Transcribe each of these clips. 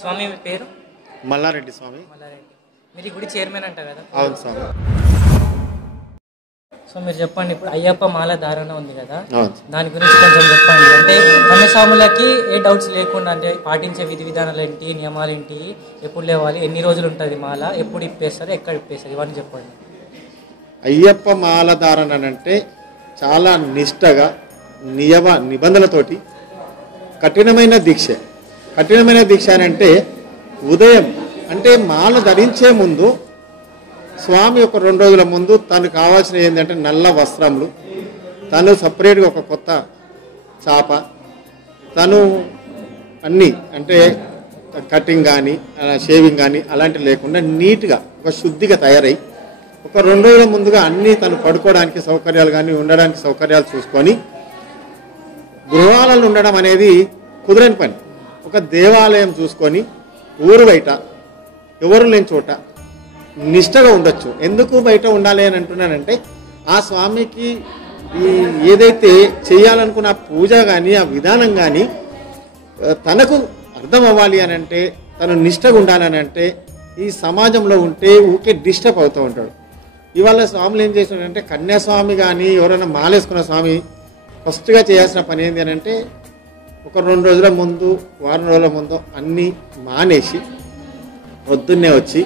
స్వామి మీ పేరు? మల్లారెడ్డి స్వామి. మల్లారెడ్డి. మీరు ఈ గుడి చైర్మన్ అంట కదా? అవును స్వామి. సో మీరు చెప్పండి, ఇప్పుడు అయ్యప్ప మాల ధారణ ఉంది కదా, అవును. దాని గురించి కొంచెం చెప్పండి. అంటే కన్యస్వాములకి ఏ డౌట్స్ లేకుండా అంటే పాటించే విధి విధానాలు ఏంటి, నియమాలు ఏంటి, ఎప్పుడు లేవాలి, ఎన్ని రోజులు ఉంటుంది మాల, ఎప్పుడు ఇప్పేస్తారు, ఎక్కడ ఇప్పేస్తారు, ఇవన్నీ చెప్పండి. అయ్యప్ప మాల ధారణ అంటే చాలా నిష్టగా నిబంధనలతోటి కఠినమైన దీక్ష. కఠినమైన దీక్ష అంటే ఉదయం అంటే మాల ధరించే ముందు స్వామి ఒక 2 రోజుల ముందు తను కావాల్సిన ఏంటంటే నల్ల వస్త్రములు, తను సపరేట్గా ఒక కొత్త చాప, తను అన్నీ అంటే కటింగ్ కానీ షేవింగ్ కానీ అలాంటివి లేకుండా నీట్గా ఒక శుద్ధిగా తయారై ఒక 2 రోజుల ముందుగా అన్నీ తను పడుకోవడానికి సౌకర్యాలు కానీ ఉండడానికి సౌకర్యాలు చూసుకొని, గృహాలలో ఉండడం అనేది కుదరని పని. ఒక దేవాలయం చూసుకొని ఊరు బయట ఎవరు లేని చోట నిష్టగా ఉండొచ్చు. ఎందుకు బయట ఉండాలి అని అంటున్నానంటే, ఆ స్వామికి ఈ ఏదైతే చేయాలనుకున్న ఆ పూజ కానీ ఆ విధానం కానీ తనకు అర్థం అవ్వాలి అని అంటే, తను నిష్టగా ఉండాలని అంటే ఈ సమాజంలో ఉంటే ఊకే డిస్టర్బ్ అవుతూ ఉంటాడు. ఇవాళ స్వాములు ఏం చేస్తున్నాడంటే, కన్యాస్వామి కానీ ఎవరైనా మాలేసుకున్న స్వామి ఫస్ట్గా చేయాల్సిన పని ఏంటి అని అంటే, ఒక 2 రోజుల ముందు వారం రోజుల ముందు అన్నీ మానేసి పొద్దున్నే వచ్చి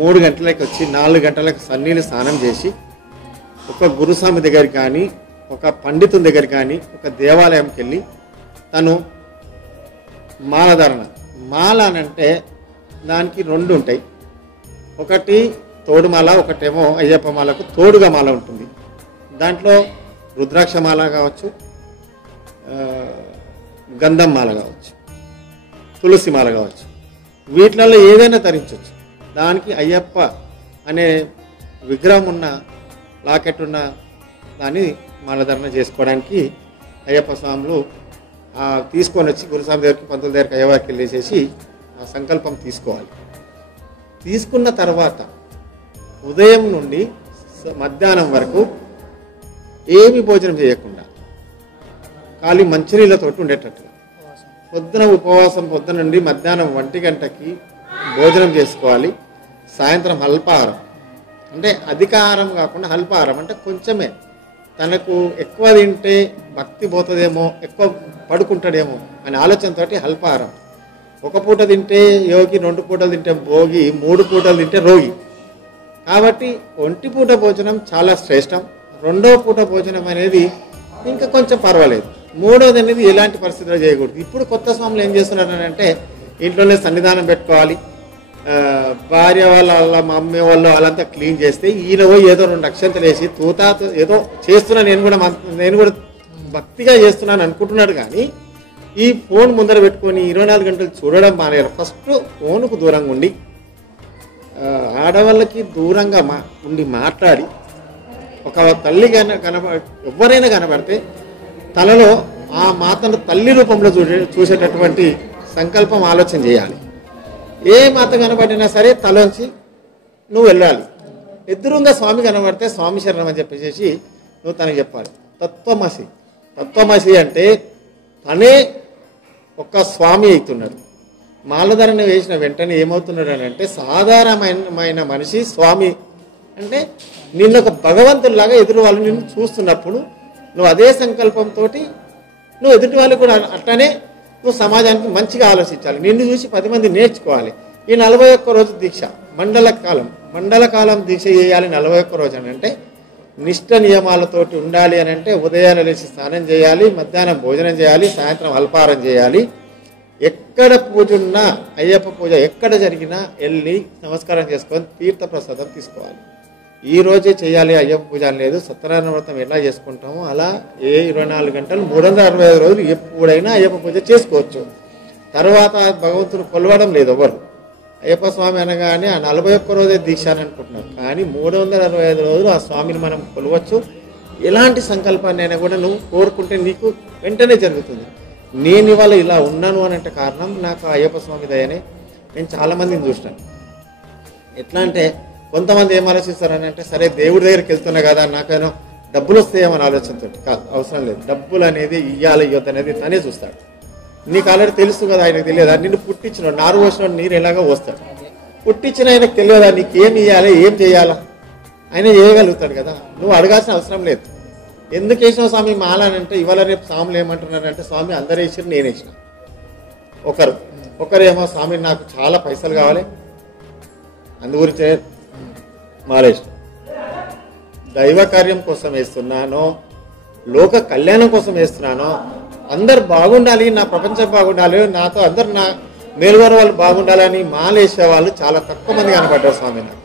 3 గంటలకు వచ్చి 4 గంటలకు సన్నీళ్ళు స్నానం చేసి ఒక గురుస్వామి దగ్గరికి కానీ ఒక పండితుని దగ్గరికి కానీ ఒక దేవాలయంకి వెళ్ళి తను మాలధారణ. మాల అని అంటే దానికి 2 ఉంటాయి. ఒకటి తోడుమాల, ఒకటేమో అయ్యప్ప మాలకు తోడుగా మాల ఉంటుంది. దాంట్లో రుద్రాక్ష మాల కావచ్చు, గంధం మాల కావచ్చు, తులసి మాల కావచ్చు, వీటిలలో ఏదైనా ధరించవచ్చు. దానికి అయ్యప్ప అనే విగ్రహం ఉన్న లాకెట్ ఉన్న దాన్ని మాలధారణ చేసుకోవడానికి అయ్యప్ప స్వాములు తీసుకొని వచ్చి గురుస్వామి దగ్గరికి పంతుల దగ్గరికి అయ్యవారికి వెళ్ళేసేసి ఆ సంకల్పం తీసుకోవాలి. తీసుకున్న తర్వాత ఉదయం నుండి మధ్యాహ్నం వరకు ఏమి భోజనం చేయకుండా ఖాళీ మంచినీళ్ళతోటి ఉండేటట్టు పొద్దున ఉపవాసం, పొద్దున నుండి మధ్యాహ్నం 1 గంటకి భోజనం చేసుకోవాలి. సాయంత్రం అల్పాహారం అంటే అధిక ఆహారం కాకుండా అల్పాహారం అంటే కొంచెమే, తనకు ఎక్కువ తింటే భక్తి పోతుందేమో, ఎక్కువ పడుకుంటాడేమో అనే ఆలోచనతో అల్పాహారం. 1 పూట తింటే యోగి, 2 పూటలు తింటే భోగి, 3 పూటలు తింటే రోగి. కాబట్టి 1 పూట భోజనం చాలా శ్రేష్టం. 2వ పూట భోజనం అనేది ఇంకా కొంచెం పర్వాలేదు. 3వది అనేది ఎలాంటి పరిస్థితుల్లో చేయకూడదు. ఇప్పుడు కొత్త స్వాములు ఏం చేస్తున్నారు అంటే, ఇంట్లోనే సన్నిధానం పెట్టుకోవాలి, భార్య వాళ్ళ మమ్మీ వాళ్ళు వాళ్ళంతా క్లీన్ చేస్తే ఈయన ఏదో 2 అక్షంతలు వేసి ఏదో చేస్తున్నా, నేను కూడా భక్తిగా చేస్తున్నాను అనుకుంటున్నాడు. కానీ ఈ ఫోన్ ముందర పెట్టుకొని 24 గంటలు చూడడం మానేయాలి. ఫస్ట్ ఫోన్కు దూరంగా ఉండి ఆడవాళ్ళకి దూరంగా ఉండి మాట్లాడి, ఒక తల్లి ఎవరైనా కనబడితే తలలో ఆ మాతను తల్లి రూపంలో చూసేటటువంటి సంకల్పం ఆలోచన చేయాలి. ఏ మాత కనబడినా సరే తలోంచి నువ్వు వెళ్ళాలి. ఎదురుగా స్వామి కనబడితే స్వామి శరణం అని చెప్పేసి నువ్వు తనకి చెప్పాలి. తత్వమసి అంటే తనే ఒక స్వామి అవుతున్నాడు. మాలధారణ వేసిన వెంటనే ఏమవుతున్నాడు అని అంటే, సాధారణమైన మనిషి స్వామి అంటే నిన్ను ఒక భగవంతుడిలాగా ఎదురు వాళ్ళు నిన్ను చూస్తున్నప్పుడు నువ్వు అదే సంకల్పంతో నువ్వు ఎదుటి వాళ్ళు కూడా అట్లనే నువ్వు సమాజానికి మంచిగా ఆలోచించాలి. నిన్ను చూసి 10 మంది నేర్చుకోవాలి. ఈ 41 రోజు దీక్ష మండల కాలం దీక్ష చేయాలి. 41 రోజు అని అంటే నిష్ట నియమాలతోటి ఉండాలి అని అంటే, ఉదయాన్నే లేచి స్నానం చేయాలి, మధ్యాహ్నం భోజనం చేయాలి, సాయంత్రం అల్పాహారం చేయాలి. ఎక్కడ పూజ ఉన్నా, అయ్యప్ప పూజ ఎక్కడ జరిగినా వెళ్ళి నమస్కారం చేసుకొని తీర్థ ప్రసాదం తీసుకోవాలి. ఈ రోజే చేయాలి అయ్యప్ప పూజ లేదు. సత్యనారాయణ వ్రతం ఎలా చేసుకుంటామో అలా 24 గంటలు 365 రోజులు ఎప్పుడైనా అయ్యప్ప పూజ చేసుకోవచ్చు. తర్వాత భగవంతుడు కొలవడం లేదు ఎవరు. అయ్యప్ప స్వామి అనగానే ఆ 41 రోజే దీక్ష అని అనుకుంటున్నారు. కానీ 365 రోజులు ఆ స్వామిని మనం కొలవచ్చు. ఎలాంటి సంకల్పాన్ని అయినా కూడా నువ్వు కోరుకుంటే నీకు వెంటనే జరుగుతుంది. నేను ఇవాళ ఇలా ఉన్నాను అని అంటే కారణం నాకు అయ్యప్ప స్వామి దయనే. నేను చాలామందిని చూసినాను. ఎట్లా అంటే, కొంతమంది ఏం ఆలోచిస్తారని అంటే, సరే దేవుడి దగ్గరికి వెళ్తున్నా కదా, నాకేనో డబ్బులు వస్తాయేమని ఆలోచనతో కాదు, అవసరం లేదు. డబ్బులు అనేది ఇయ్యాలి ఇవ్వద్దు అనేది తనే చూస్తాడు. నీకు ఆల్రెడీ తెలుసు కదా, ఆయనకు తెలియదా? నిన్ను పుట్టించిన నారు పోసిన నీరు ఎలాగో వస్తాడు. పుట్టించిన ఆయనకు తెలియదా నీకేం ఇవ్వాలి, ఏం చేయాలా? ఆయన చేయగలుగుతాడు కదా, నువ్వు అడగాల్సిన అవసరం లేదు. ఎందుకు వేసినావు స్వామి మాల అని అంటే, ఇవాళ రేపు స్వాములు ఏమంటున్నారంటే, స్వామి అందరూ వేసారు నేను వేసిన. ఒకరేమో స్వామి నాకు చాలా పైసలు కావాలి అందుగురించే మాల వేసిన. దైవ కార్యం కోసం వేస్తున్నానో, లోక కళ్యాణం కోసం వేస్తున్నానో, అందరు బాగుండాలి, నా ప్రపంచం బాగుండాలి, నాతో అందరు నా మేలుగారు వాళ్ళు బాగుండాలని మాలేసే వాళ్ళు చాలా తక్కువ మంది కనపడ్డారు స్వామి. నాకు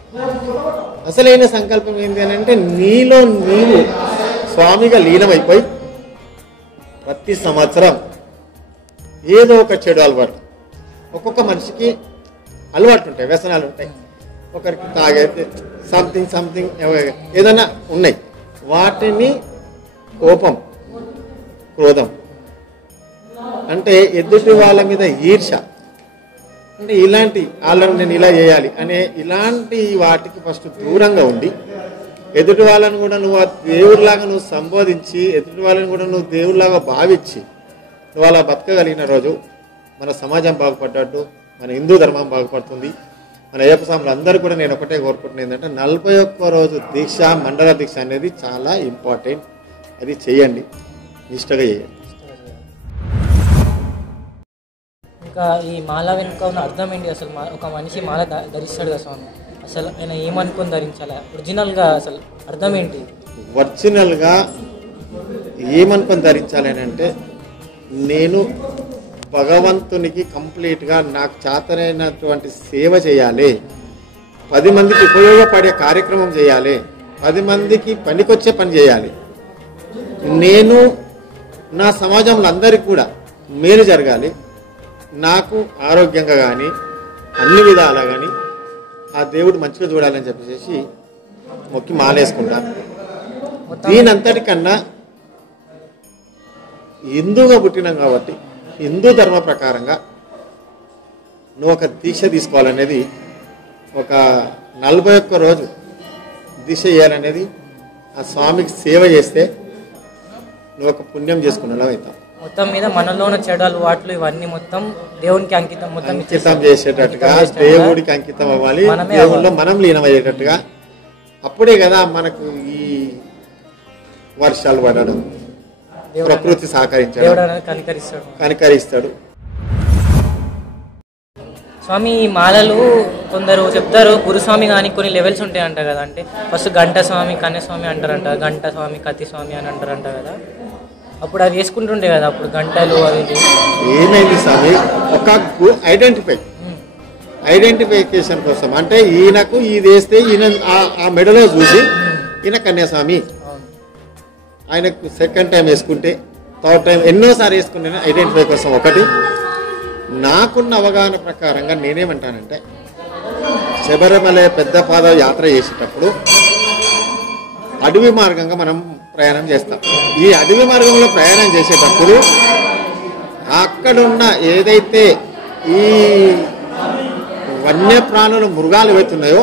అసలైన సంకల్పం ఏంటి అని అంటే, నీలో నీవు స్వామిగా లీనమైపోయి ప్రతి సంవత్సరం ఏదో ఒక చెడు అలవాటు, ఒక్కొక్క మనిషికి అలవాటు ఉంటాయి, వ్యసనాలు ఉంటాయి. ఒకరికి తాగే సంథింగ్ ఏదైనా ఉన్నాయి. వాటిని కోపం, క్రోధం అంటే ఎదుటి వాళ్ళ మీద ఈర్ష అంటే ఇలాంటి వాళ్ళని నేను ఇలా చేయాలి అనే ఇలాంటి వాటికి ఫస్ట్ దూరంగా ఉండి, ఎదుటి వాళ్ళని కూడా నువ్వు ఆ దేవుడిలాగా నువ్వు సంబోధించి, ఎదుటి వాళ్ళని కూడా నువ్వు దేవుడిలాగా భావించి నువ్వు అలా బతకగలిగిన రోజు మన సమాజం బాగుపడ్డట్టు, మన హిందూ ధర్మం బాగుపడుతుంది. మన అయ్యప్ప స్వాములు అందరూ కూడా నేను ఒకటే కోరుకుంటున్నాను ఏంటంటే, 41 రోజు దీక్ష, మండల దీక్ష అనేది చాలా ఇంపార్టెంట్. అది చేయండి, నిష్టగా చేయండి. ఇంకా ఈ మాల వెనుక ఉన్న అర్థం ఏంటి అసలు? ఒక మనిషి మాల ధరిస్తాడు కదా స్వామి, అసలు ఆయన ఏమనుకొని ధరించాలి? ఒరిజినల్గా అసలు అర్థం ఏంటి? ఒరిజినల్గా ఏమనుకొని ధరించాలి అని అంటే, నేను భగవంతునికి కంప్లీట్గా నాకు చేతనైనటువంటి సేవ చేయాలి, 10 మందికి ఉపయోగపడే కార్యక్రమం చేయాలి, 10 మందికి పనికొచ్చే పని చేయాలి, నేను నా సమాజంలో అందరికీ కూడా మేలు జరగాలి, నాకు ఆరోగ్యంగా కానీ అన్ని విధాలా కానీ ఆ దేవుడు మంచిగా చూడాలని చెప్పేసి మొక్కి మాలేసుకుంటాను. దీనంతటికన్నా హిందూగా పుట్టినాం కాబట్టి హిందూ ధర్మ ప్రకారంగా నువ్వు ఒక దీక్ష తీసుకోవాలనేది, ఒక 41 రోజు దీక్ష చేయాలనేది, ఆ స్వామికి సేవ చేస్తే నువ్వు ఒక పుణ్యం చేసుకునేలా అవుతావు. మొత్తం మీద మనలో ఉన్న చెడు అలవాట్లు ఇవన్నీ మొత్తం దేవునికి అంకితం, మొత్తం అంకితం చేసేటట్టుగా, దేవుడికి అంకితం అవ్వాలి, దేవుళ్ళలో మనం లీనమయ్యేటట్టుగా. అప్పుడే కదా మనకు ఈ వర్షాలు పడడం, ప్రకృతి సహకరించడం, కనికరిస్తాడు. స్వామి ఈ మాలలు కొందరు చెప్తారు, గురుస్వామి కానీ కొన్ని లెవెల్స్ ఉంటాయంట కదా, అంటే ఫస్ట్ గంట స్వామి, కన్యస్వామి అంటారంట, గంట స్వామి, కత్తి స్వామి అని అంటారంట కదా. అప్పుడు అది వేసుకుంటుండే కదా, అప్పుడు గంటలు అవి ఏమైంది స్వామి, ఒక ఐడెంటిఫికేషన్ కోసం అంటే ఈయనకు ఇది వేస్తే ఈయన ఆ మెడలో చూసి ఈయన కన్యాస్వామి, ఆయనకు సెకండ్ టైం వేసుకుంటే, థర్డ్ టైం ఎన్నోసారి వేసుకునే ఐడెంటిఫై కోసం. ఒకటి నాకున్న అవగాహన ప్రకారంగా నేనేమంటానంటే, శబరిమల పెద్ద పాద యాత్ర చేసేటప్పుడు అడవి మార్గంగా మనం ప్రయాణం చేస్తాం. ఈ అడవి మార్గంలో ప్రయాణం చేసేటప్పుడు అక్కడున్న ఏదైతే ఈ వన్యప్రాణులు, మృగాలు ఏవైతున్నాయో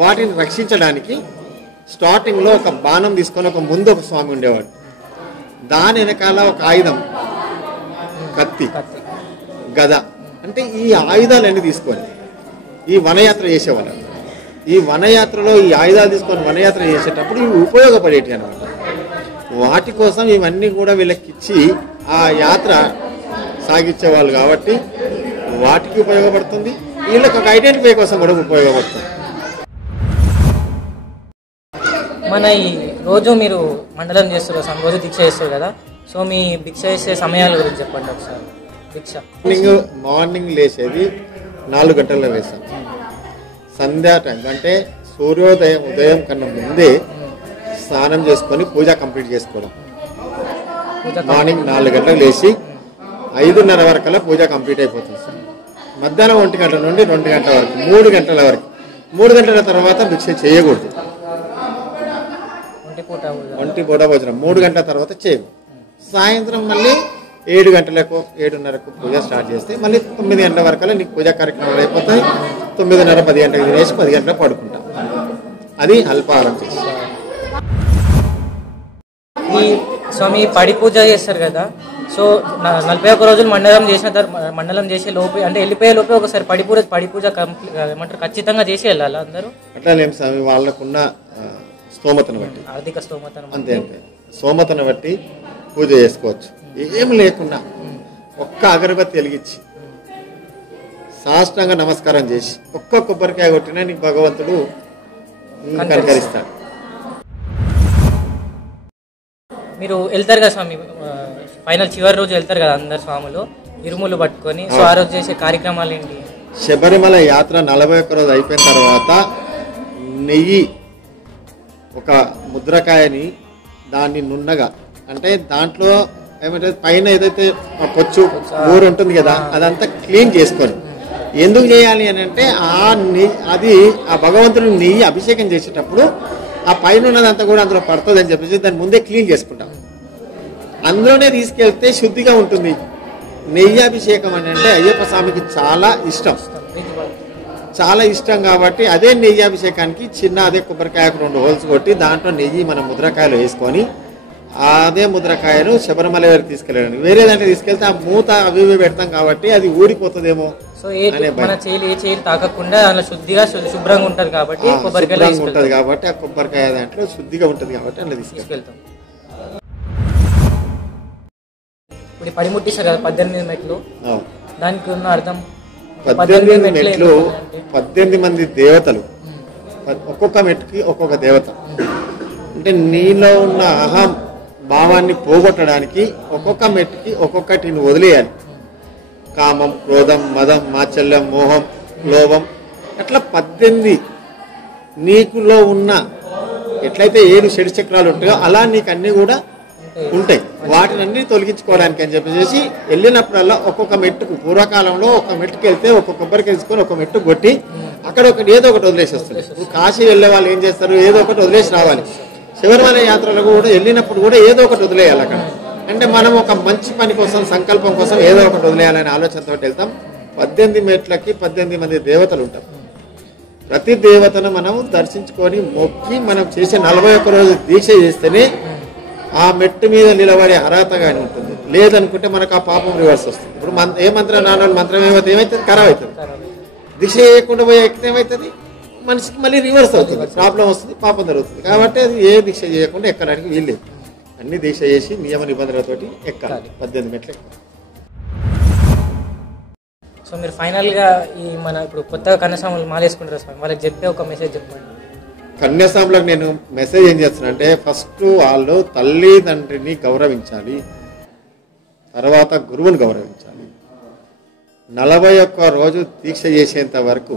వాటిని రక్షించడానికి స్టార్టింగ్లో ఒక బాణం తీసుకొని ఒక ముందు ఒక స్వామి ఉండేవాడు, దాని వెనకాల ఒక ఆయుధం, కత్తి, గద, అంటే ఈ ఆయుధాలన్నీ తీసుకొని ఈ వనయాత్ర చేసేవాళ్ళు. ఈ వనయాత్రలో ఈ ఆయుధాలు తీసుకొని వనయాత్ర చేసేటప్పుడు ఇవి ఉపయోగపడేటి అనమాట. వాటి కోసం ఇవన్నీ కూడా వీళ్ళకిచ్చి ఆ యాత్ర సాగించేవాళ్ళు కాబట్టి వాటికి ఉపయోగపడుతుంది, వీళ్ళకి ఒక ఐడెంటిఫై కోసం కూడా ఉపయోగపడుతుంది. మన ఈ రోజు మీరు మండలం చేస్తారు కదా, రోజు దీక్ష చేస్తారు కదా, సో మీ దీక్ష చేసే సమయాల గురించి చెప్పండి ఒకసారి. దీక్ష మార్నింగ్ లేచేది 4 గంటల్లో వేస్తాం. సంధ్యా టైం అంటే ఉదయం కన్నా ముందే స్నానం చేసుకొని పూజ కంప్లీట్ చేసుకోవడం. మార్నింగ్ 4 గంటలకు లేచి 5:30 వరకల్లా పూజ కంప్లీట్ అయిపోతుంది. మధ్యాహ్నం 1 గంటల నుండి 2 గంటల వరకు, 3 గంటల వరకు, 3 గంటల తర్వాత భిక్ష చేయకూడదు. ఒంటి పూట భోజనం 3 గంటల తర్వాత చేయకూడదు. సాయంత్రం మళ్ళీ 7 గంటలకు 7:30కు పూజ స్టార్ట్ చేస్తే మళ్ళీ 9 గంటల వరకల్లా నీకు పూజా కార్యక్రమాలు అయిపోతాయి. 9:30, 10 గంటలకు తినేసి 10 గంటలకు పడుకుంటాం. అది అల్పాహారం చేసి. ఈ స్వామి పడి పూజ చేస్తారు కదా, సో 41 రోజులు మండలం చేసే లోపు అంటే వెళ్ళిపోయే లోపే ఒకసారి పడిపూజ ఏమంటారు ఖచ్చితంగా చేసి వెళ్ళాలి అందరూ. అట్లా లేం స్వామి, వాళ్ళకున్న స్తోమతను బట్టి, ఆర్థిక స్తోమతను అంతే అంతే స్తోమతను బట్టి పూజ చేసుకోవచ్చు. ఏం లేకున్నా ఒక్క అగరబత్తి వెలిగించి సాష్టాంగ నమస్కారం చేసి ఒక్క కొబ్బరికాయ కొట్టినా నీకు భగవంతుడు కనికరిస్తాడు. మీరు వెళ్తారు కదా స్వామి, ఫైనల్ చివరి రోజు వెళ్తారు కదా అందరు స్వాములు ఇరుములు పట్టుకొని, సో ఆ రోజు చేసే కార్యక్రమాలు ఏంటి? శబరిమల యాత్ర 41 రోజు అయిపోయిన తర్వాత నెయ్యి ఒక ముద్రకాయని దాన్ని నున్నగా అంటే దాంట్లో ఏమంటే పైన ఏదైతే పొచ్చు ఊరు ఉంటుంది కదా అదంతా క్లీన్ చేసుకొని, ఎందుకు చేయాలి అని అంటే అది ఆ భగవంతుని నెయ్యి అభిషేకం చేసేటప్పుడు ఆ పైన ఉన్నదంతా కూడా అందులో పడుతుంది అని చెప్పేసి దాన్ని ముందే క్లీన్ చేసుకుంటాం. అందులోనే తీసుకెళ్తే శుద్ధిగా ఉంటుంది. నెయ్యి అభిషేకం అని అంటే అయ్యప్ప స్వామికి చాలా ఇష్టం, చాలా ఇష్టం కాబట్టి అదే నెయ్యి అభిషేకానికి చిన్న అదే కొబ్బరికాయకు 2 హోల్స్ కొట్టి దాంట్లో నెయ్యి మన ముద్రకాయలు వేసుకొని అదే ముద్రకాయను శబరిమల వరకు తీసుకెళ్ళండి. వేరే దాంట్లో తీసుకెళ్తే ఆ మూత అవి పెడతాం కాబట్టి అది ఊడిపోతుందేమో. సో మన చేయి తాకకుండా అందులో శుద్ధిగా శుభ్రంగా ఉంటుంది కాబట్టి ఉంటుంది కాబట్టి ఆ కొబ్బరికాయ దాంట్లో శుద్ధిగా ఉంటుంది కాబట్టి అందులో తీసుకెళ్తాం. ఇప్పుడు పడిముట్టిస్తారు కదా 18 మెట్లు, దానికి ఉన్న అర్థం 18 మెట్లు 18 మంది దేవతలు, ఒక్కొక్క మెట్టుకి ఒక్కొక్క దేవత. అంటే నీలో ఉన్న అహం భావాన్ని పోగొట్టడానికి ఒక్కొక్క మెట్టుకి ఒక్కొక్కటిని వదిలేయాలి. కామం, క్రోధం, మదం, మాచల్యం, మోహం, లోభం, అట్లా 18 నీకులో ఉన్న ఎట్లయితే 7 షడ్ చక్రాలు ఉంటాయో అలా నీకు అన్ని కూడా ఉంటాయి. వాటిని అన్ని తొలగించుకోవడానికి అని చెప్పేసి వెళ్ళినప్పుడల్లా ఒక్కొక్క మెట్టుకు, పూర్వకాలంలో ఒక మెట్టుకు వెళ్తే ఒక్కొక్క కొబ్బరికి వేసుకొని ఒక మెట్టు కొట్టి అక్కడ ఏదో ఒకటి వదిలేసి వస్తుంది. ఇప్పుడు కాశీ వెళ్ళే వాళ్ళు ఏం చేస్తారు, ఏదో ఒకటి వదిలేసి రావాలి. శబరిమల యాత్రలకు కూడా వెళ్ళినప్పుడు కూడా ఏదో ఒకటి వదిలేయాలి అక్కడ. అంటే మనం ఒక మంచి పని కోసం, సంకల్పం కోసం ఏదో ఒకటి వదిలేయాలనే ఆలోచనతో వెళ్తాం. 18 మెట్లకి 18 మంది దేవతలు ఉంటారు. ప్రతి దేవతను మనం దర్శించుకొని మొక్కి మనం చేసే 41 రోజు దీక్ష చేస్తేనే ఆ మెట్టు మీద నిలబడే అర్హతగానే ఉంటుంది. లేదనుకుంటే మనకు ఆ పాపం రివర్స్ వస్తుంది. ఇప్పుడు ఏ మంత్రం నాన్న మంత్రం ఏమవుతుంది, ఖరాబ్ అవుతుంది. దీక్ష చేయకుండా పోయే ఎక్కితే ఏమవుతుంది, మనిషికి మళ్ళీ రివర్స్ అవుతుంది, ప్రాబ్లం వస్తుంది, పాపం జరుగుతుంది. కాబట్టి అది ఏ దీక్ష చేయకుండా ఎక్కడానికి వీల్లేదు. అన్ని దీక్ష చేసి నియమ నిబంధనలతోటి ఎక్కాలి, 18 మెట్లు ఎక్కాలి. సో మీరు ఫైనల్గా ఈ మన ఇప్పుడు కొత్తగా కన్యాస్వాములు మాలేసుకుంటారు స్వామి, వాళ్ళకి చెప్పే ఒక మెసేజ్ చెప్పండి. కన్యాస్వాములకు నేను మెసేజ్ ఏం చేస్తున్నా అంటే, ఫస్ట్ వాళ్ళు తల్లిదండ్రిని గౌరవించాలి, తర్వాత గురువుని గౌరవించాలి. 41 రోజు దీక్ష చేసేంత వరకు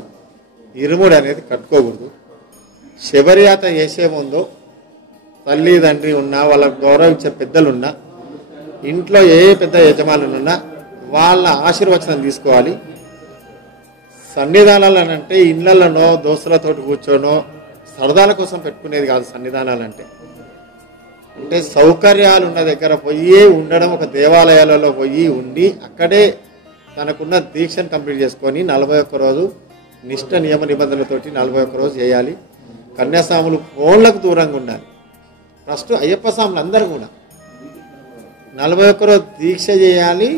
ఇరుముడు అనేది కట్టుకోకూడదు. శబరియాత్ర చేసే ముందు తల్లిదండ్రి ఉన్నా, వాళ్ళకు గౌరవించే పెద్దలున్నా, ఇంట్లో ఏ పెద్ద యజమానులున్నా వాళ్ళ ఆశీర్వచనం తీసుకోవాలి. సన్నిధానాలు అంటే ఇళ్లలోనో దోస్తులతో కూర్చోనో సరదాల కోసం పెట్టుకునేది కాదు. సన్నిధానాలు అంటే సౌకర్యాలు ఉన్న దగ్గర పోయి ఉండడం, ఒక దేవాలయాలలో పోయి ఉండి అక్కడే తనకున్న దీక్షను కంప్లీట్ చేసుకొని 41 రోజు నిష్ట నియమ నిబంధనలతోటి 41 రోజు చేయాలి. కన్యాస్వాములు ఫోన్లకు దూరంగా ఉండాలి. ఫస్ట్ అయ్యప్ప స్వాములు అందరూ కూడా 41 రోజు దీక్ష చేయాలి.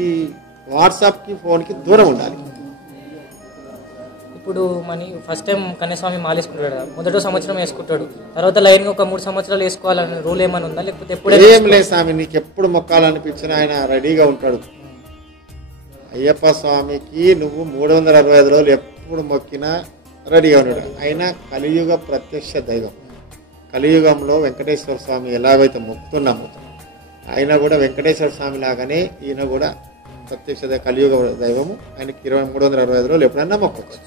ఈ వాట్సాప్కి ఫోన్కి దూరం ఉండాలి. ఇప్పుడు మన ఫస్ట్ టైం కన్యాస్వామి మాలేసుకుంటాడు కదా, మొదటి సంవత్సరం వేసుకుంటాడు, తర్వాత లైన్గా ఒక 3 సంవత్సరాలు వేసుకోవాలని రూల్ ఏమైనా ఉందా, లేకపోతే ఎప్పుడు? ఏం లేదు స్వామి, నీకు ఎప్పుడు మొక్కాలనిపించినా ఆయన రెడీగా ఉంటాడు. అయ్యప్ప స్వామికి నువ్వు 365 రోజులు ఎప్పుడు మొక్కినా రెడీగా ఉన్నాడు. ఆయన కలియుగ ప్రత్యక్ష దైవం. కలియుగంలో వెంకటేశ్వర స్వామి ఎలాగైతే మొక్కుతున్నామో ఆయన కూడా వెంకటేశ్వర స్వామి లాగానే ఈయన కూడా ప్రత్యక్ష కలియుగ దైవము. ఆయనకి 365 రోజులు ఎప్పుడన్నా మొక్కొచ్చు.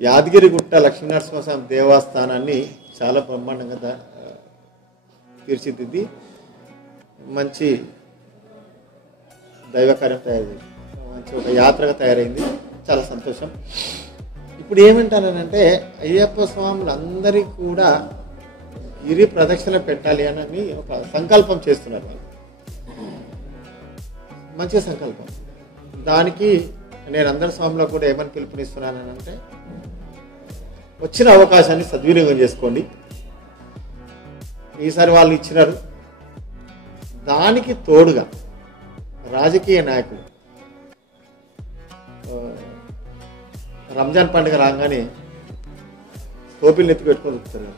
యాదగిరిగుట్ట లక్ష్మీనరసింహస్వామి దేవస్థానాన్ని చాలా బ్రహ్మాండంగా తీర్చిదిద్ది మంచి దైవకార్యం తయారైంది, మంచి ఒక యాత్రగా తయారైంది. చాలా సంతోషం. ఇప్పుడు ఏమంటానంటే అయ్యప్ప స్వాములందరికీ కూడా గిరి ప్రదక్షిణ పెట్టాలి అని ఒక సంకల్పం చేస్తున్నారు వాళ్ళు. మంచి సంకల్పం. దానికి నేను అందరి స్వాములకు కూడా ఏమని పిలుపునిస్తున్నానంటే, వచ్చిన అవకాశాన్ని సద్వినియోగం చేసుకోండి. ఈసారి వాళ్ళు ఇచ్చినారు, దానికి తోడుగా రాజకీయ నాయకులు రంజాన్ పండుగ రాగానే టోపీలు ఎత్తి పెట్టుకొని వస్తారు.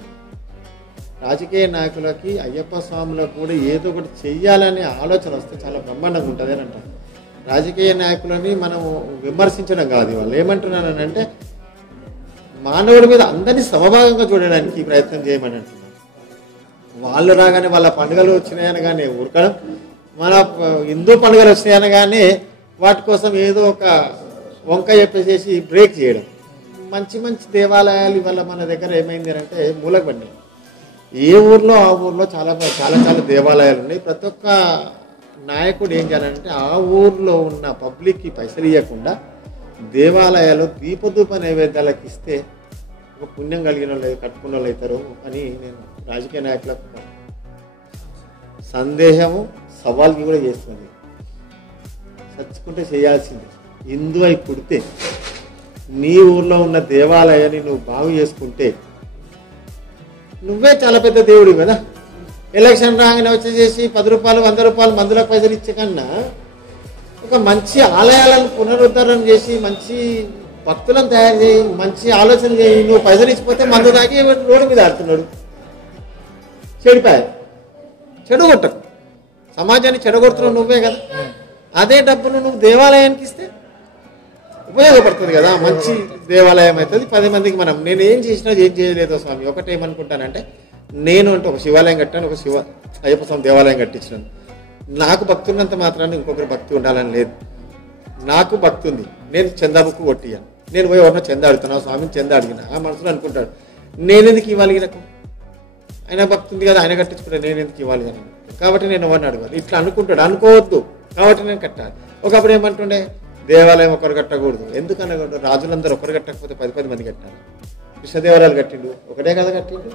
రాజకీయ నాయకులకి అయ్యప్ప స్వాములకు కూడా ఏదో ఒకటి చెయ్యాలనే ఆలోచన వస్తే చాలా బ్రహ్మాండంగా ఉంటుంది అని అంటారు. రాజకీయ నాయకులని మనం విమర్శించడం కాదు, వాళ్ళు ఏమంటున్నానంటే మానవుడి మీద అందరినీ సమభాగంగా చూడడానికి ప్రయత్నం చేయమని అంటున్నారు. వాళ్ళు రాగానే వాళ్ళ పండుగలు వచ్చినాయనగానే ఊరకడం, మన హిందూ పండుగలు వచ్చినాయనగానే వాటి కోసం ఏదో ఒక వంక చెప్పేసేసి బ్రేక్ చేయడం. మంచి మంచి దేవాలయాలు ఇవాళ మన దగ్గర ఏమైంది అంటే మూలకు పడినాయి. ఏ ఊర్లో ఆ ఊర్లో చాలా చాలా చాలా దేవాలయాలు ఉన్నాయి. ప్రతి ఒక్క నాయకుడు ఏం చేయాలంటే ఆ ఊర్లో ఉన్న పబ్లిక్కి పైసలు ఇవ్వకుండా దేవాలయాలు దీపధూప నైవేద్యాలకు ఇస్తే ఒక పుణ్యం కలిగిన వాళ్ళు కట్టుకున్న వాళ్ళు అవుతారు అని నేను రాజకీయ నాయకులకు సందేహము సవాల్కి కూడా చేస్తున్నది. చచ్చుకుంటే చేయాల్సిందే. హిందూ అయి పుడితే నీ ఊర్లో ఉన్న దేవాలయాన్ని నువ్వు బాగు చేసుకుంటే నువ్వే చాలా పెద్ద దేవుడు కదా. ఎలక్షన్ రాగానే వచ్చేసి 10 రూపాయలు 100 రూపాయలు మందులకు పైసలు ఇచ్చే కన్నా ఒక మంచి ఆలయాలను పునరుద్ధరణ చేసి మంచి భక్తులను తయారు చేయి, మంచి ఆలోచన చేయి. నువ్వు పైసలు ఇచ్చిపోతే మందు తాగి రోడ్డు మీద ఆడుతున్నాడు, చెడిపోయారు. చెడగొట్టకు, సమాజాన్ని చెడగొడుతున్నావు నువ్వే కదా. అదే డబ్బును నువ్వు దేవాలయానికి ఇస్తే ఉపయోగపడుతుంది కదా, మంచి దేవాలయం అవుతుంది. 10 మందికి మనం నేను ఏం చేసినా ఏం చేయలేదో స్వామి, ఒకటేమనుకుంటానంటే నేను అంటే ఒక శివాలయం కట్టాను, ఒక అయ్యప్ప స్వామి దేవాలయం కట్టించినాను. నాకు భక్తి ఉన్నంత మాత్రాన్ని ఇంకొకరి భక్తి ఉండాలని లేదు. నాకు భక్తి ఉంది, నేను చందా బుక్కు కొట్టియాను. నేను పోయి ఎవరినో చందా అడుగుతున్నా, స్వామిని చందా అడిగిన ఆ మనసులో అనుకుంటాడు నేను ఎందుకు ఇవ్వాలి నాకు, ఆయన భక్తి ఉంది కదా ఆయన కట్టించుకుంటే నేను ఎందుకు ఇవ్వాలి అని. కాబట్టి నేను ఎవరిని అడగాలి ఇట్లా అనుకుంటాడు. అనుకోవద్దు, కాబట్టి నేను కట్టాలి. ఒకప్పుడు ఏమంటుండే దేవాలయం ఒకరు కట్టకూడదు, ఎందుకనకూడదు, రాజులందరూ ఒకరు కట్టకపోతే 10 మంది కట్టాలి. కృష్ణదేవరాయలు కట్టిండు, ఒకటే కదా కట్టిండు.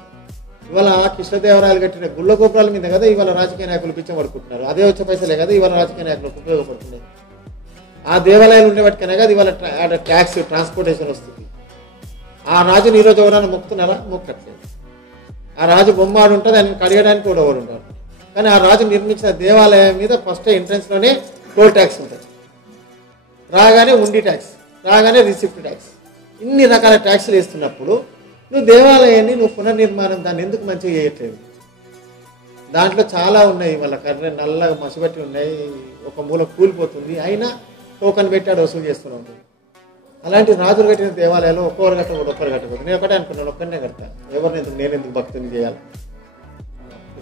ఇవాళ కృష్ణదేవరాయలు కట్టిన గుళ్ళ గోపురాల మీద కదా ఇవాళ రాజకీయ నాయకులు పిచ్చం పడుకుంటున్నారు. అదే వచ్చే పైసలే కదా ఇవాళ రాజకీయ నాయకులకు ఉపయోగపడుతున్నాయి. ఆ దేవాలయాలు ఉండే వాటికైనా కదా ఇవాళ ట్యాక్స్ ట్రాన్స్పోర్టేషన్ వస్తుంది. ఆ రాజుని ఈరోజు ఎవరైనా మొక్కుతున్నారా? మొక్కట్లేదు. ఆ రాజు బొమ్మాడు ఉంటుంది, ఆయన కడిగడానికి కూడా ఎవరు ఉంటారు. కానీ ఆ రాజు నిర్మించిన దేవాలయం మీద ఫస్ట్ ఎంట్రన్స్లోనే టోల్ ట్యాక్స్ ఉంటుంది, రాగానే ఉండి ట్యాక్స్, రాగానే రిసిప్ట్ ట్యాక్స్, ఇన్ని రకాల ట్యాక్స్లు వేస్తున్నప్పుడు నువ్వు దేవాలయాన్ని నువ్వు పునర్నిర్మాణం దాన్ని ఎందుకు మంచిగా చేయట్లేదు? దాంట్లో చాలా ఉన్నాయి, వాళ్ళ కర్ర నల్లగా మసిబట్టి ఉన్నాయి, ఒక మూల కూలిపోతుంది, అయినా టోకన్ పెట్టి ఆడ వసూలు చేస్తూనే ఉంటుంది. అలాంటి రాజులు కట్టిన దేవాలయాలు ఒక్కొక్కరు కట్టకూడదు, ఒక్కరు కట్టకూడదు. నేను ఒకటే అనుకున్నాను, ఒక్కరినే కడతాను, ఎవరిని నేను ఎందుకు భక్తుని చేయాలి?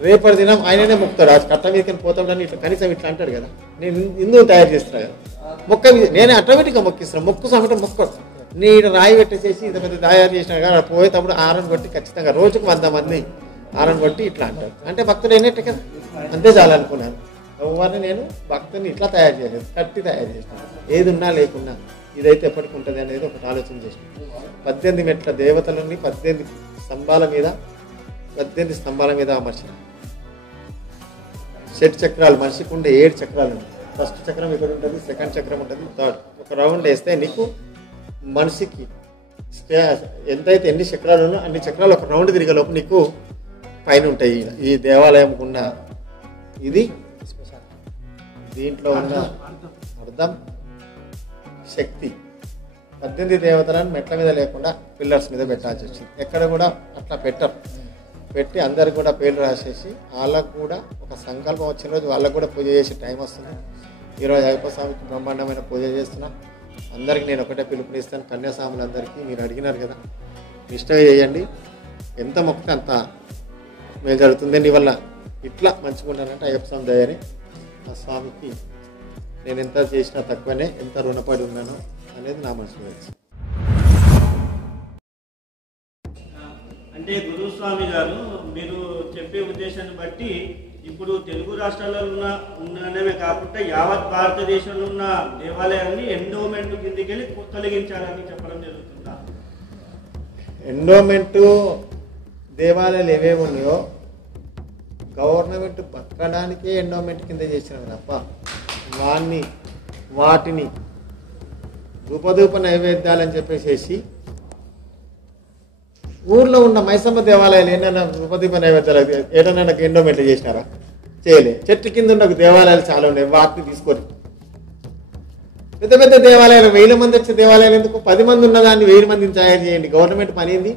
రేపటి దినం ఆయననే మొక్కుతాడు, ఆ కట్ట మీదకి పోతాడు అని ఇట్లా కనీసం ఇట్లా అంటాడు కదా. నేను హిందువులు తయారు చేస్తున్నా కదా, మొక్క నేనే ఆటోమేటిక్గా మొక్కిస్తాను. మొక్కు సమయం మొక్కడు, నేను రాయి పెట్టేసేసి ఇంత పెద్ద తయారు చేసినా కానీ పోయేటప్పుడు ఆరని కొట్టి ఖచ్చితంగా రోజుకు 100 మంది ఆరని కొట్టి ఇట్లా అంటారు. అంటే భక్తుడు అయినట్టే కదా, అంతే చాలనుకున్నాను. ఎవరిని నేను భక్తుని ఇట్లా తయారు చేయలేదు, కట్టి తయారు చేసినాను. ఏది ఉన్నా లేకున్నా ఇదైతే ఎప్పటికి ఉంటుంది అనేది ఒకటి ఆలోచన చేసినాను. 18 మెట్ల దేవతలని 18 స్తంభాల మీద అమర్చిన. 7 చక్రాలు, మనిషికి ఉండే 7 చక్రాలు ఉంటాయి. ఫస్ట్ చక్రం ఇక్కడ ఉంటుంది, సెకండ్ చక్రం ఉంటుంది, థర్డ్. ఒక రౌండ్ వేస్తే నీకు మనిషికి ఎంతైతే ఎన్ని చక్రాలు ఉన్నాయో అన్ని చక్రాలు ఒక రౌండ్ తిరిగేలోపు నీకు పైన ఉంటాయి. ఈ దేవాలయం ఉన్న ఇది దీంట్లో ఉన్న అర్థం శక్తి. 18 దేవతలను మెట్ల మీద లేకుండా పిల్లర్స్ మీద పెట్టాల్సి వచ్చింది. ఎక్కడ కూడా అట్లా పెట్టరు, పెట్టి అందరికి కూడా పేర్లు రాసేసి వాళ్ళకు కూడా ఒక సంకల్పం వచ్చిన రోజు వాళ్ళకు కూడా పూజ చేసే టైం వస్తుంది. ఈరోజు అయ్యప్ప స్వామికి బ్రహ్మాండమైన పూజ చేస్తున్నా. అందరికీ నేను ఒకటే పిలుపునిస్తాను, కన్యాస్వాములందరికీ మీరు అడిగినారు కదా, నిష్టగా చేయండి. ఎంత మొక్కితే అంత మేలు జరుగుతుంది. నీ వల్ల ఇట్లా మంచిగుంటానంటే అయ్యప్ప స్వామి దయని ఆ స్వామికి నేను ఎంత చేసినా తక్కువనే, ఎంత రుణపడి ఉన్నానో అనేది నా మనసులో తెలుసు. అంటే గురుస్వామి గారు మీరు చెప్పే ఉద్దేశాన్ని బట్టి ఇప్పుడు తెలుగు రాష్ట్రాలలో ఉన్నమే కాకుండా యావత్ భారతదేశంలో ఉన్న దేవాలయాన్ని ఎండోమెంట్ కిందికి వెళ్ళి తొలగించాలని చెప్పడం జరుగుతుందా? ఎండోమెంటు దేవాలయాలు ఏవేవి ఉన్నాయో గవర్నమెంట్ పట్టడానికే ఎండోమెంట్ కింద చేసినారు తప్ప వాటిని రూపదూప నైవేద్యాలని చెప్పేసి ఊర్లో ఉన్న మైసమ్మ దేవాలయాలు ఏదైనా రూపదీప నైవేద్యాలు ఏదైనా ఎండోమెంట్లు చేసినారా? చేయలే. చెట్టు కింద ఉన్న దేవాలయాలు చాలా ఉన్నాయి, వాటిని తీసుకొని పెద్ద పెద్ద దేవాలయాలు 1000 మంది వచ్చే దేవాలయాలు ఎందుకు? 10 మంది ఉన్నదాన్ని 1000 మందిని తయారు చేయండి. గవర్నమెంట్ పని ఏంది?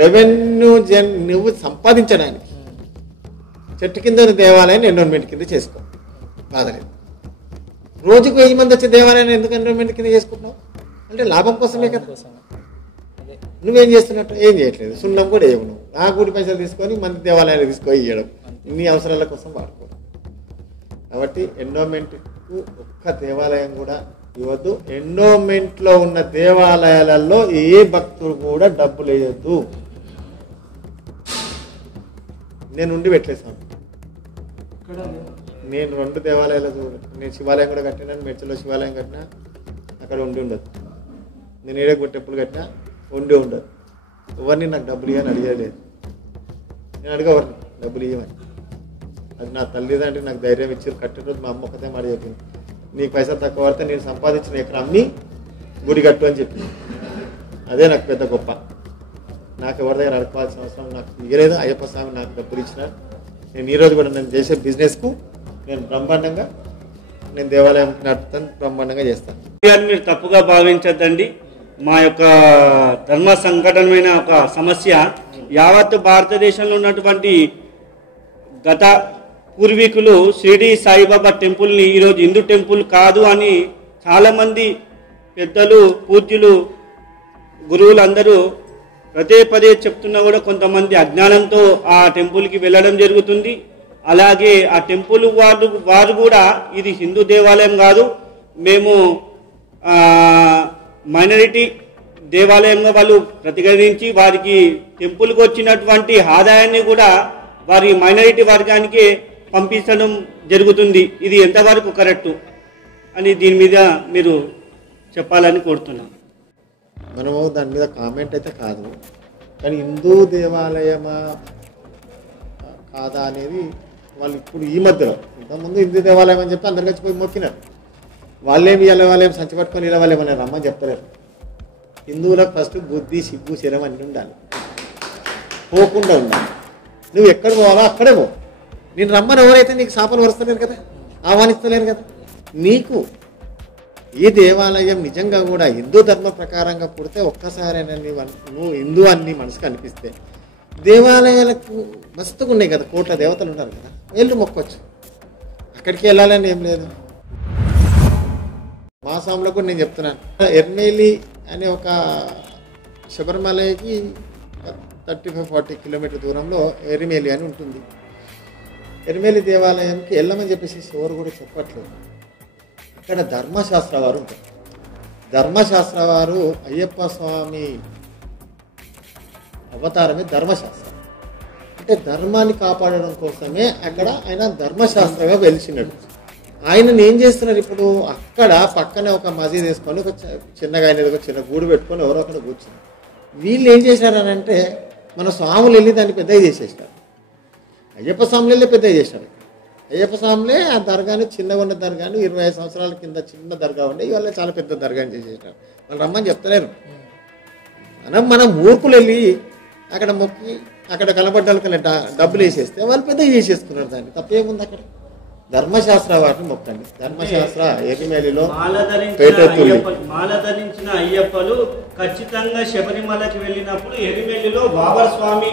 రెవెన్యూ నువ్వు సంపాదించడానికి. చెట్టు కింద ఉన్న దేవాలయాన్ని ఎన్విరాన్మెంట్ కింద చేసుకో, బాధలేదు. రోజుకు 1000 మంది వచ్చే దేవాలయాన్ని ఎందుకు ఎన్విరాన్మెంట్ కింద చేసుకుంటున్నావు? అంటే లాభం కోసమే కదా. నువ్వేం చేస్తున్నట్టు? ఏం చేయట్లేదు. సున్నం కూడా వేయవు. ఆ గుడి పైసలు తీసుకొని మంది దేవాలయాలు తీసుకొని ఇవ్వడం, నీ అవసరాల కోసం వాడుకో. కాబట్టి ఎండోమెంట్కు ఒక్క దేవాలయం కూడా ఇవ్వద్దు. ఎండోమెంట్లో ఉన్న దేవాలయాలలో ఏ భక్తుడు కూడా డబ్బులు వేయద్దు. నేను ఉండి పెట్టలేసాను. నేను 2 దేవాలయాలు నేను శివాలయం కూడా కట్టినాను. మెడ్చలో శివాలయం కట్టినా, అక్కడ ఉండి ఉండదు. నేను ఏడే టెంపుల్ కట్టినా ఉండి ఉండదు. ఎవరిని నాకు డబ్బులు ఇవ్వని అడిగలేదు. నేను అడిగేవారిని డబ్బులు ఇవ్వమని. అది నా తల్లిదండ్రులు నాకు ధైర్యం ఇచ్చారు. కట్టిన రోజు మా అమ్మ ఒకతే మాట చెప్పింది, నీకు పైసలు తక్కువ పడితే నేను సంపాదించిన ఎక్కడ అమ్మి గుడి కట్టు అని చెప్పింది. అదే నాకు పెద్ద గొప్ప. నాకు ఎవరి దగ్గర అడగాల్సిన అవసరం నాకు ఇవ్వలేదు. అయ్యప్ప స్వామి నాకు డబ్బులు ఇచ్చినారు. నేను ఈరోజు కూడా నేను చేసే బిజినెస్కు నేను బ్రహ్మాండంగా నేను దేవాలయం నడుపుతాను, బ్రహ్మాండంగా చేస్తాను. మీరు తప్పుగా భావించద్దండి. మా యొక్క ధర్మ సంఘటనమైన ఒక సమస్య యావత్ భారతదేశంలో ఉన్నటువంటి గత పూర్వీకులు షిరిడి సాయిబాబా టెంపుల్ని ఈరోజు హిందూ టెంపుల్ కాదు అని చాలామంది పెద్దలు, పూజ్యులు, గురువులు అందరూ పదే చెప్తున్నా కూడా కొంతమంది అజ్ఞానంతో ఆ టెంపుల్కి వెళ్ళడం జరుగుతుంది. అలాగే ఆ టెంపుల్ వారు కూడా ఇది హిందూ దేవాలయం కాదు, మేము మైనారిటీ దేవాలయంగా వాళ్ళు ప్రతిఘటించి వారికి టెంపుల్కి వచ్చినటువంటి ఆదాయాన్ని కూడా వారి మైనారిటీ వర్గానికి పంపించడం జరుగుతుంది. ఇది ఎంతవరకు కరెక్టు అని దీని మీద మీరు చెప్పాలని కోరుతున్నాను. మనము దాని మీద కామెంట్ అయితే కాదు, కానీ హిందూ దేవాలయమా కాదా అనేది వాళ్ళు ఇప్పుడు ఈ మధ్యలో, ఇంతకుముందు హిందూ దేవాలయం అని చెప్పి అందరికి పోయి మొక్కినారు. వాళ్ళేమి వాళ్ళేం సంచి పట్టుకొని ఇలా వాళ్ళు ఏమన్నా రమ్మని చెప్తలేరు. హిందువులకు ఫస్ట్ బుద్ధి, సిగ్గు, శరం అన్నీ ఉండాలి, పోకుండా ఉండాలి. నువ్వు ఎక్కడ పోవాలో అక్కడే పో. నేను రమ్మని ఎవరైతే నీకు శాపలు వరుస్తలేరు కదా, ఆహ్వానిస్తలేరు కదా. నీకు ఈ దేవాలయం నిజంగా కూడా హిందూ ధర్మ ప్రకారంగా పుడితే ఒక్కసారైనా నువ్వు హిందూ అని మనసుకు అనిపిస్తే, దేవాలయాలకు మస్తుగా ఉన్నాయి కదా, కోట్ల దేవతలు ఉన్నారు కదా, వెళ్ళి మొక్కొచ్చు. అక్కడికి వెళ్ళాలని ఏం లేదు. మా స్వామిలో కూడా నేను చెప్తున్నాను, ఎర్నేలి అనే ఒక శబరిమలకి 35-40 కిలోమీటర్ దూరంలో ఎరిమేలి అని ఉంటుంది. ఎరిమేలి దేవాలయంకి వెళ్ళమని చెప్పేసి ఎవరు కూడా చెప్పట్లేదు. అక్కడ ధర్మశాస్త్ర వారు ఉంటారు. ధర్మశాస్త్ర వారు అయ్యప్ప స్వామి అవతారమే ధర్మశాస్త్రం. అంటే ధర్మాన్ని కాపాడడం కోసమే అక్కడ ఆయన ధర్మశాస్త్రంగా వెలిసినాడు. ఆయనను ఏం చేస్తున్నారు ఇప్పుడు? అక్కడ పక్కనే ఒక మసీద్ వేసుకొని ఒక చిన్నగా ఆయన ఒక చిన్న గూడు పెట్టుకొని ఎవరో ఒకరు కూర్చున్నారు. వీళ్ళు ఏం చేశారనంటే మన స్వాములు వెళ్ళి దాన్ని పెద్దగా చేసేసారు. అయ్యప్ప స్వాములు వెళ్ళి పెద్దగా చేశారు. అయ్యప్ప స్వాములే ఆ దర్గాని చిన్నగా ఉన్న దర్గాని 25 సంవత్సరాల కింద చిన్న దర్గా ఉండే ఇవాళ చాలా పెద్ద దర్గాని చేసేసారు. వాళ్ళు రమ్మని చెప్తలేరు. మనం మూర్ఖులు వెళ్ళి అక్కడ మొక్కి అక్కడ కనబడ్డాలకల్లా డబ్బులు వేసేస్తే వాళ్ళు పెద్దగా చేసేసుకున్నారు. దాన్ని తప్పేముంది? అక్కడ ధర్మశాస్త్ర వారిని మొక్కండి. ధర్మశాస్త్ర ఎరిమేలిలో మాల ధరించిన అయ్యప్పలు ఖచ్చితంగా శబరిమలకి వెళ్ళినప్పుడు ఎరిమేలిలో వావర్ స్వామి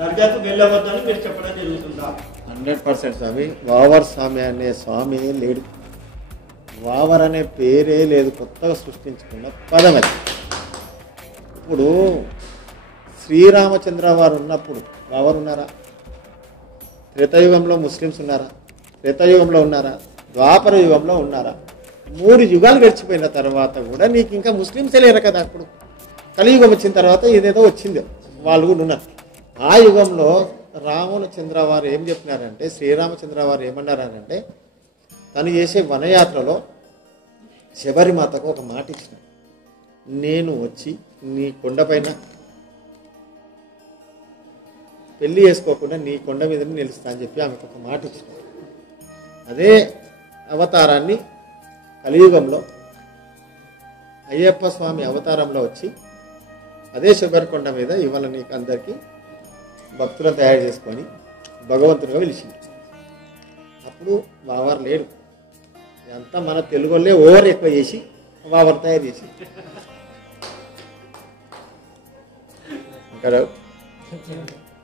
దర్గాకు వెళ్ళవద్దని మీరు చెప్పడం జరుగుతుందా? 100% స్వామి. వావర్ స్వామి అనే స్వామి లేడు. వావర్ అనే పేరే లేదు, కొత్తగా సృష్టించుకున్న పదం అది. ఇప్పుడు శ్రీరామచంద్ర వారు ఉన్నప్పుడు వావర్ ఉన్నారా? త్రేతాయుగంలో ముస్లిమ్స్ ఉన్నారా? త్రేతాయుగంలో ఉన్నారా? ద్వాపర యుగంలో ఉన్నారా? 3 యుగాలు గడిచిపోయిన తర్వాత కూడా నీకు ఇంకా ముస్లిమ్సే లేరు కదా. అప్పుడు కలియుగం వచ్చిన తర్వాత ఇదేదో వచ్చింది, వాళ్ళు కూడా ఉన్నారు. ఆ యుగంలో రామచంద్ర వారు ఏం చెప్పినారంటే, శ్రీరామచంద్ర వారు ఏమన్నారంటే, తను చేసే వనయాత్రలో శబరిమాతకు ఒక మాట ఇచ్చిన, నేను వచ్చి నీ కొండపైన పెళ్లి చేసుకోకుండా నీ కొండ మీద నిలుస్తా అని చెప్పి ఆమెకు ఒక మాట ఇచ్చిన. అదే అవతారాన్ని కలియుగంలో అయ్యప్ప స్వామి అవతారంలో వచ్చి అదే శబరికొండ మీద ఇవాళ నీకు అందరికీ భక్తులను తయారు చేసుకొని భగవంతునిగా పిలిచింది. అప్పుడు వావర్ లేడు. ఇదంతా మన తెలుగు వాళ్ళే ఓవర్ ఎక్కువ చేసి వావర్ తయారు చేసి ఇక్కడ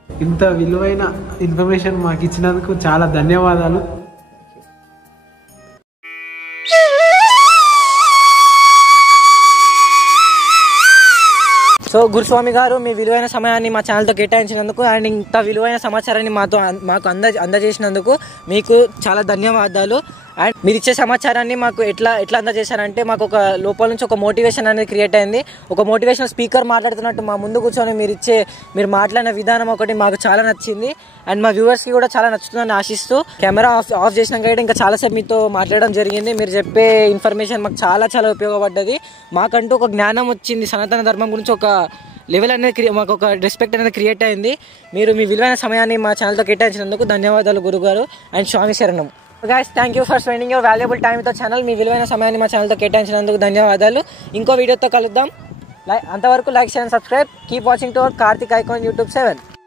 ఇంత విలువైన ఇన్ఫర్మేషన్ మాకు ఇచ్చినందుకు చాలా ధన్యవాదాలు. సో గురుస్వామి గారు మీ విలువైన సమయాన్ని మా ఛానల్తో కేటాయించినందుకు అండ్ ఇంత విలువైన సమాచారాన్ని మాకు అందజేసినందుకు మీకు చాలా ధన్యవాదాలు. అండ్ మీరు ఇచ్చే సమాచారాన్ని మాకు ఎట్లా అందజేశారంటే మాకు ఒక లోపల నుంచి ఒక మోటివేషన్ అనేది క్రియేట్ అయింది. ఒక మోటివేషనల్ స్పీకర్ మాట్లాడుతున్నట్టు మా ముందు కూర్చొని మీరు మాట్లాడిన విధానం ఒకటి మాకు చాలా నచ్చింది. అండ్ మా వ్యూవర్స్కి కూడా చాలా నచ్చుతుందని ఆశిస్తూ కెమెరా ఆఫ్ చేసినాక ఇంకా చాలాసేపు మీతో మాట్లాడడం జరిగింది. మీరు చెప్పే ఇన్ఫర్మేషన్ మాకు చాలా ఉపయోగపడ్డది. మాకంటూ ఒక జ్ఞానం వచ్చింది. సనాతన ధర్మం గురించి ఒక లెవెల్ అనేది మాకు ఒక రెస్పెక్ట్ అనేది క్రియేట్ అయింది. మీరు మీ విలువైన సమయాన్ని మా ఛానల్తో కేటాయించినందుకు ధన్యవాదాలు గురుగారు అండ్ స్వామి శరణం. Guys, thank you for spending your valuable time with channel. మీ విలువైన సమయాన్ని మా ఛానల్తో కేటాయించినందుకు ధన్యవాదాలు. ఇంకో వీడియోతో కలుద్దాం. అంతవరకు like, share and subscribe. Keep watching to our Karthik icon YouTube 7.